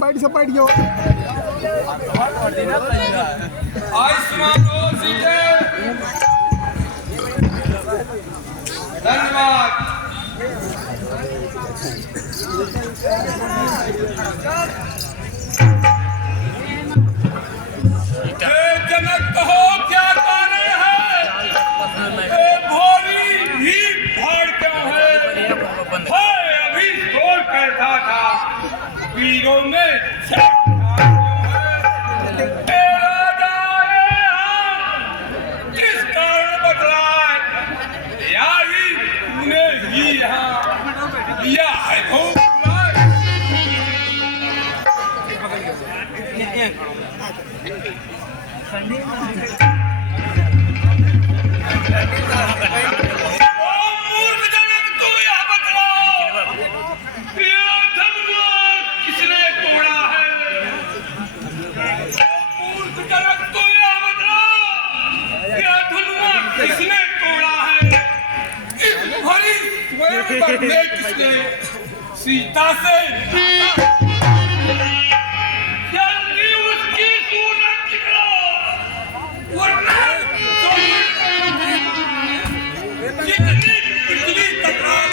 बैठ सब बैठ जाओ। आयुष्मान हो सीधे। धन्यवाद। जनक कहो क्या ताने हैं, भोली ही भाड़ क्यों है, अभी शोर कैसा था वीरों में किस कारण बतलाए यारी तूने ही यहाँ लिया है किसने तोड़ा है इस भरी स्वयंवर में किसने सीता से जल्दी उसकी सूरत दिखाओ वरना जितनी बिजली तकरार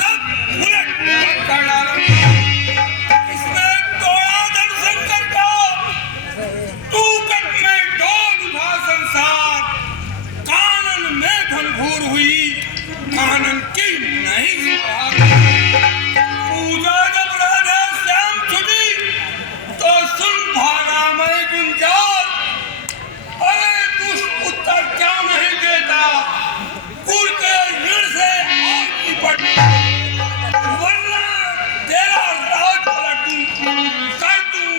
सब उलट कर डालेंगे। किसने तोड़ा धनशंकर को तू में डोल उठा संसार कानन में भंगूर हुई कानन की नहीं पूजा जब राधे श्याम छुटी तो सुन भागा मैं गुंजार अरे तू उत्तर क्या नहीं देता कुल के ऋण से और निपट वरना तेरा राज पलट दूं कर दूं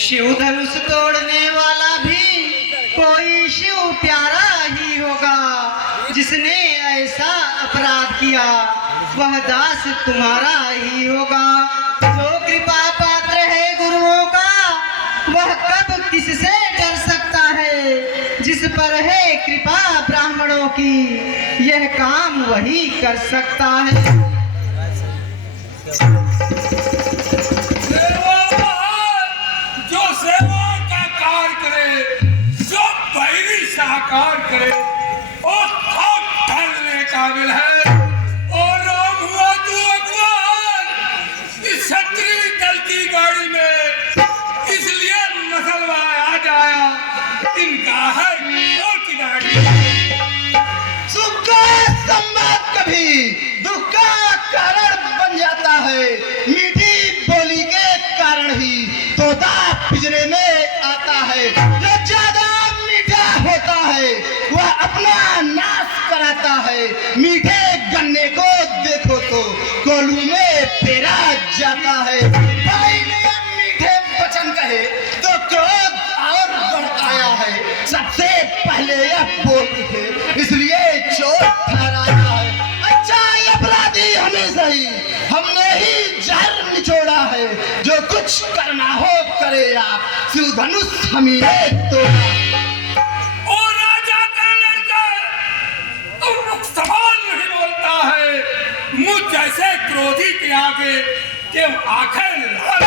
शिव धनुष तोड़ने वाला भी कोई शिव प्यारा ही होगा जिसने ऐसा अपराध किया वह दास तुम्हारा ही होगा। जो कृपा पात्र है गुरुओं का वह कब किससे डर सकता है। जिस पर है कृपा ब्राह्मणों की यह काम वही कर सकता है। साकार करे और थोक ढलने काबिल है और राम हुआ तू अकबर इस क्षत्रिय दल की गाड़ी में इसलिए मसलवा आ जाया इनका है और की गाड़ी। सुख का संवाद कभी दुख का कारण बन जाता है। मीठी बोली के कारण ही तोता पिंजरे में आता है। जो ज्यादा होता है वह अपना नाश कराता है। मीठे गन्ने को देखो तो कोलू में पेरा जाता है। भाई ने मीठे वचन कहे तो क्रोध और बढ़ आया है। सबसे पहले यह बोलते थे इसलिए चोट ठहराया है। अच्छा अपराधी हमेशा ही हमने ही जहर निचोड़ा है। जो कुछ करना हो करे आप शिव धनुष हमें तोड़ा। मुझ जैसे क्रोधी के आगे कि आखिर लाल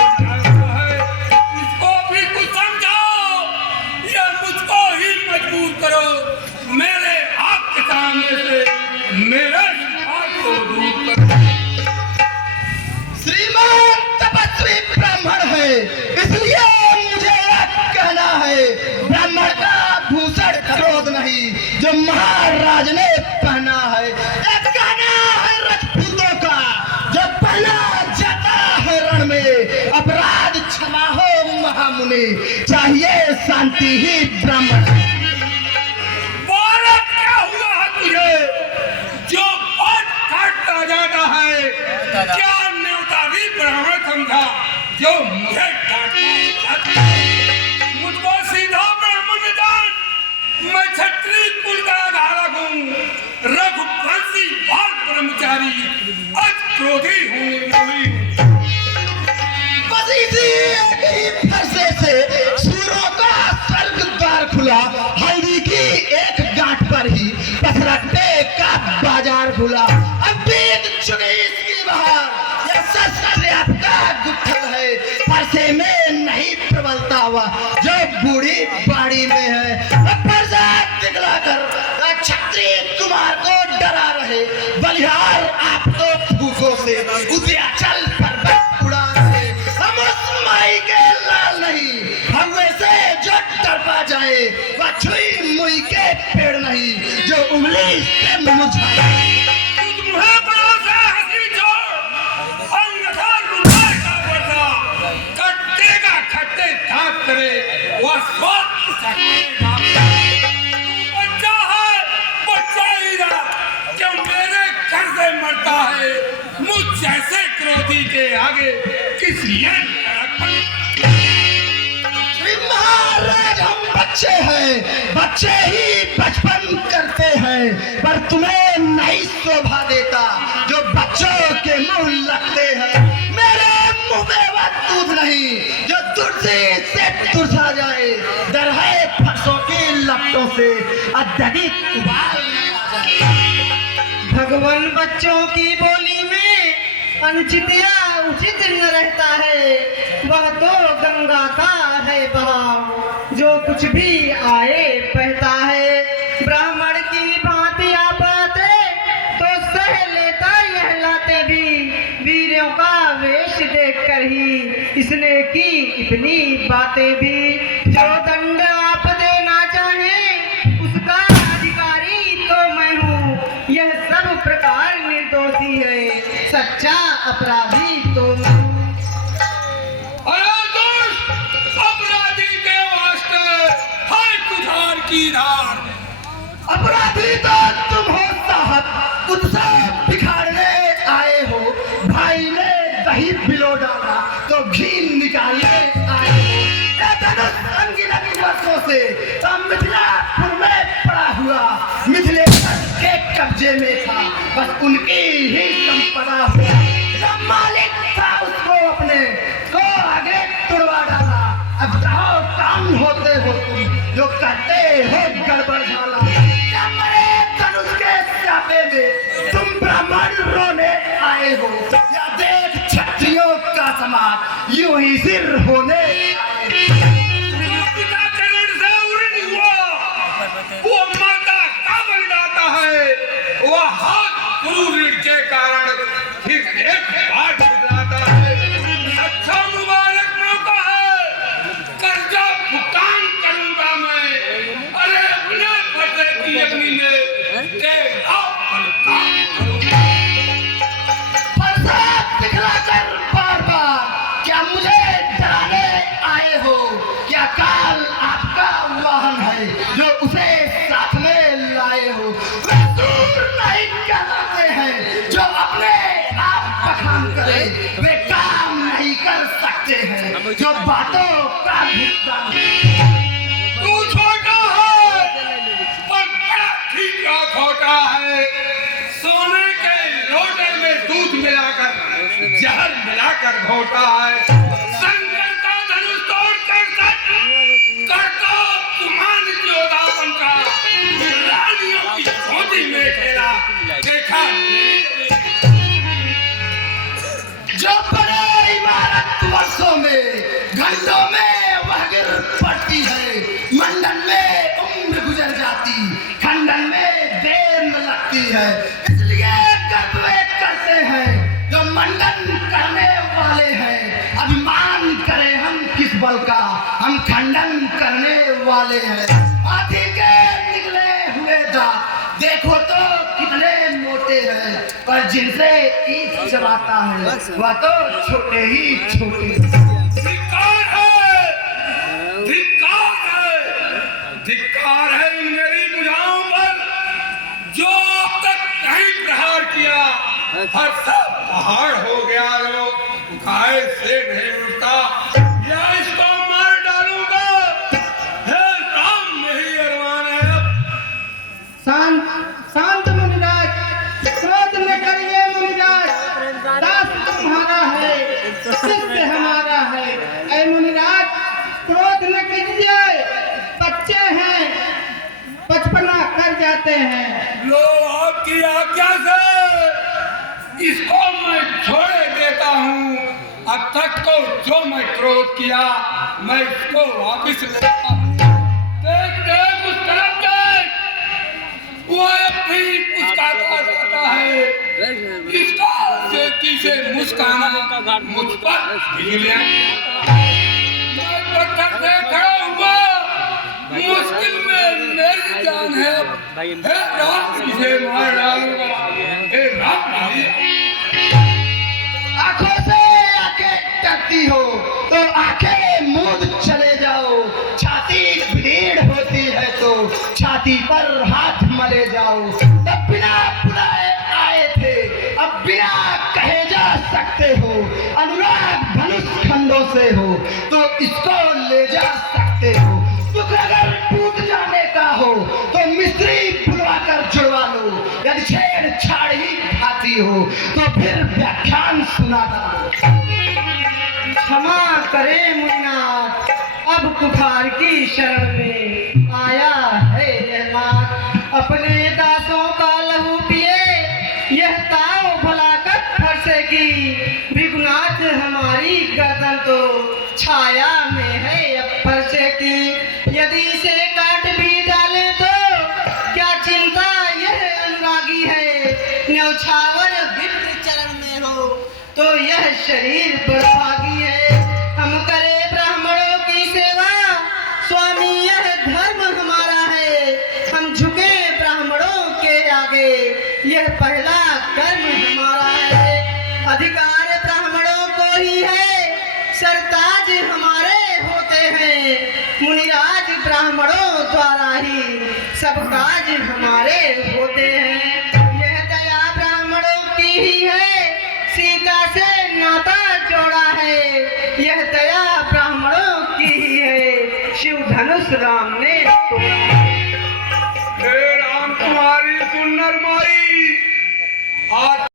है इसको भी कुछ समझाओ या मुझको ही मजबूर करो मेरे आपके सामने से मेरे हाथ को दूर करो। श्रीमान तपस्वी ब्राह्मण है इसलिए मुझे यह कहना है ब्राह्मण का भूषण क्रोध नहीं जो महाराज ने पहना है। एक कहना है राजपूतों का जो पहना जाता है रण में अपराध क्षमा हो महामुनि चाहिए शांति ही ब्राह्मण। क्या हुआ है तुझे जो बात काटता जाता है क्या न्योता भी ब्राह्मण समझा जो मुझे काटता मुझको हूँ रघुवंशी बाल ब्रह्मचारी, आज क्रोधी हुई। बस इसी एक ही फैसले से सूरों का स्वर्ग द्वार खुला, हल्दी की एक गांठ पर ही पथरट्टे का बाजार खुला। अब बीत चुकी इसकी बहार, यह सस्याप का गुत्थल है, परसे में नहीं प्रबलता हुआ जो बूढ़ी बाड़ी में है। अब प्रसाद दिखलाकर क्षत्रिय कुमार को डरा रहे, बलिहार आप तो फूकों से उद्याचल पर्वत उड़ा रहे। हम उस माई के लाल नहीं, भगवे से जो तड़पा जाए, वह छुई मुई के पेड़ नहीं जो उंगली से मुरझाए। तुम्हें भरोसा हंसी छोड़, अन्यथा रुलाएगा वर्षा, कटेगा खट्टे दांत करे, वह स्वाद सकेगा। बच्चा है, बच्चा ही रहा, क्यों मेरे घर से मरता है, मुझ जैसे क्रोधी के आगे किस लिए महाराज हम बच्चे हैं, बच्चे ही बचपन करते हैं, पर तुम्हें नहीं शोभा देता जो बच्चों के मुंह लगते हैं। मेरे मुंह में वह दूध नहीं जो तुलसी से तुरसा जाए, डर है फसों की लपटों से अत्यधिक उबाल आ जाए। भगवान बच्चों की बोली में अनुचित या उचित न रहता है, वह तो गंगा का है बहाव, जो कुछ भी आए बहता है। ब्राह्मण की भांति आपाते तो सह लेता यह लाते भी, वीरों का वेश देखकर ही इसने की इतनी बातें भी। जो दंड आप देना चाहे उसका अधिकारी तो मैं हूँ, यह सब प्रकार निर्दोषी है, सच्चा अपराधी तो मैं हूँ। अरे दोस्त, अपराधी के वास्ते है कुठार की धार। अपराधी तो तुम हो साहब, उत्सव बिखारने आए हो। भाई ने दही पिलो डाला तो घी निकालने आए हो। ये धनुष अनगिनत वर्षों से मिथिलापुर में पड़ा हुआ, मिथिलेश्वर के कब्जे में था, बस उनकी ही संपदा हुआ। जब मालिक था उसको अपने को आगे तुड़वा डाला। अब जाओ काम होते हो तुम, जो करते हो गड़बड़ झाला। जब मरे धनुष के स्यापे में तुम ब्राह्मण रोने आए हो, या देख क्षत्रियों का समाज यूं ही सिर होने आए। पिता चरण से उड़ हुआ, वो माता का बन जाता है, वह हाथ गुरु ऋण के कारण फिर एक बार बदलाता है। अच्छा मुबारक मौका है, कर्जा भुगतान करूंगा मैं, अरे अपने पर्दे की अग्नि में तेरा बलिदान करूंगा। प्रसाद दिखलाकर बार-बार क्या मुझे डराने आए हो? क्या काल आपका वाहन है जो उसे साथ में लाए हो? वे दूर नहीं कहलाते हैं जो अपने आप बखान करे, वे काम नहीं कर सकते हैं जो बातों का भुगतान। तू छोटा है पर बड़ा ठीक का खोटा है, सोने के लोटे में दूध मिलाकर जहर मिलाकर घोटा है। शंकर का धनुष तोड़ कर करता तुमान योद्धा बनका रानियों की गोदी में खेला, देखा जो बड़े इमारत वर्षों में घंटों में वह गिर पड़ती है, मंडन में उम्र गुजर जाती, खंडन में देर न लगती है। इसलिए कर्म वे करते हैं जो मंडन करने वाले हैं। अभिमान करें हम किस बल का, हम खंडन करने वाले हैं। हाथी के निकले हुए दांत देखो तो कितने मोटे हैं, पर जिनसे ईंट चबाता है वह तो छोटे ही छोटे। धिक्कार है, धिक्कार है, धिक्कार है इन मेरी भुजाओं पर जो अब तक नहीं प्रहार किया। हर सब पहाड़ हो गया, जो खाए से नहीं उठता, या इसको मार डालूंगा। हे राम, यही अरमान है। अब इसको मैं छोड़े देता हूँ। अब तक को जो मैं क्रोध किया मैं इसको वापिस लेता हूँ। देख देख उस तरफ देख, वो अब भी मुस्कुराता जाता है। इसका जेठी से मुस्काना मुझ पर बिजलियां गिराता है। मैं पत्थर से खड़ा हुआ, मुश्किल में मेरी जान है। हे राम, इसे मार डालूंगा। हे राम भाई, आंखों से आंखें टकती हो तो आंखें मूंद चले जाओ। छाती भीड़ होती है तो छाती पर हाथ मले जाओ। तब बिना बुलाए आए थे, अब बिना कहे जा सकते हो। अनुराग धनुष खंडों से हो तो इसको ले जा सकते हो। दुख अगर टूट जाने का हो तो मिस्त्री बुलवा कर जुड़वा लो। यदि छेड़छाड़ ही खाती हो तो फिर व्याख्यान सुना दो। क्षमा करे मुन्नाथ, अब कुठार की शरण में आया है रहमत। अपने दासों का लहू पिए यह ताव भला कब फरसेगी। भृगुनाथ हमारी गर्दन तो छाया में है अब फरसेगी। यदि इसे काट भी डाले तो क्या चिंता, यह अनुरागी है। न्यौछावर विप्र चरण में हो तो यह शरीर बड़भागी है। हम करे ब्राह्मणों की सेवा, स्वामी यह धर्म हमारा है। हम झुके ब्राह्मणों के आगे, यह पहला कर्म हमारा है। अधिकार ब्राह्मणों को ही है, सरताज हमारे होते हैं। मुनिराज ब्राह्मणों द्वारा ही सब काज हमारे होते हैं। यह दया ब्राह्मणों की ही है, सीता से नाता जोड़ा है। यह दया ब्राह्मणों की ही है, शिव धनुष राम ने तोड़ा है। हे राम, तुम्हारी सुंदर माई आज